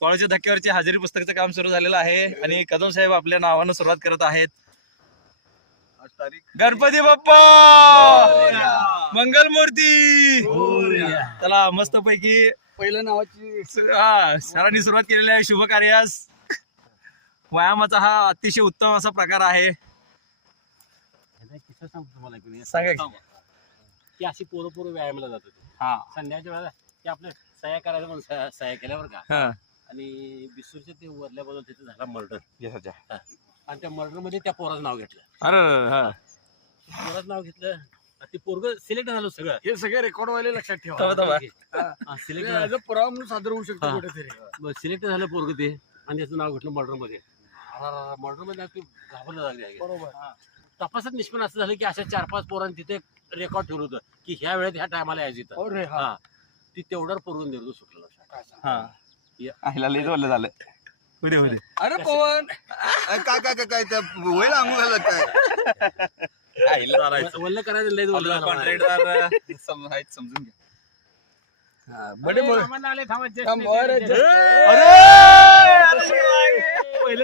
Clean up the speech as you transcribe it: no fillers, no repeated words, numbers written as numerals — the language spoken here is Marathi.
कॉलेजच्या धक्क्यावरची हजेरी पुस्तकाचं काम सुरू झालेलं आहे आणि कदम साहेब आपल्या नावानं सुरुवात करत आहेत. गणपती बाप्पा मंगल मूर्ती. चला मस्त पैकी पहिल्या नावाची सरांनी सुरुवात केलेल्या आहे शुभ कार्यास. व्यायामाचा हा अतिशय उत्तम असा प्रकार आहे. किस्सा सांगतो तुम्हाला सांगा की अशी पोरं व्यायामाला जात होते. संध्याच्या वेळेला ते आपल्या सह्या करायचं म्हणून सह्या केल्यावर का आणि बिसूरच्या ते वरल्या बाजूला तिथे झाला मर्डर आणि त्या मर्डर मध्ये त्या पोराचं नाव घेतलं. पोराचं नाव घेतलं ते पोरग सिलेक्ट झालं सगळं. हे सगळे रेकॉर्ड वाले लक्षात ठेवा. सिलेक्ट पुरावा म्हणून सादर होऊ शकतो कुठेतरी. सिलेक्ट झालं पोरग ते आणि त्याचं नाव घेतलं मर्डर मध्ये. मर्डर मध्ये घाबरलं लागले. बरोबर. तपासात निष्पन्न असं झालं की अशा 4-5 पोरांनी तिथे रेकॉर्ड ठेवलं होतं की ह्या वेळेत ह्या टायमाला यायचं. हा ती तेवढ्यावर पोरगून निर्णय सुटलं. झालं अरे पवन काय त्या वयला अंघोळ घालत काय वल्ल करायचं लय कॉन्ट्रॅक्टदार समजून घ्या. बडे आले थांबा पहिले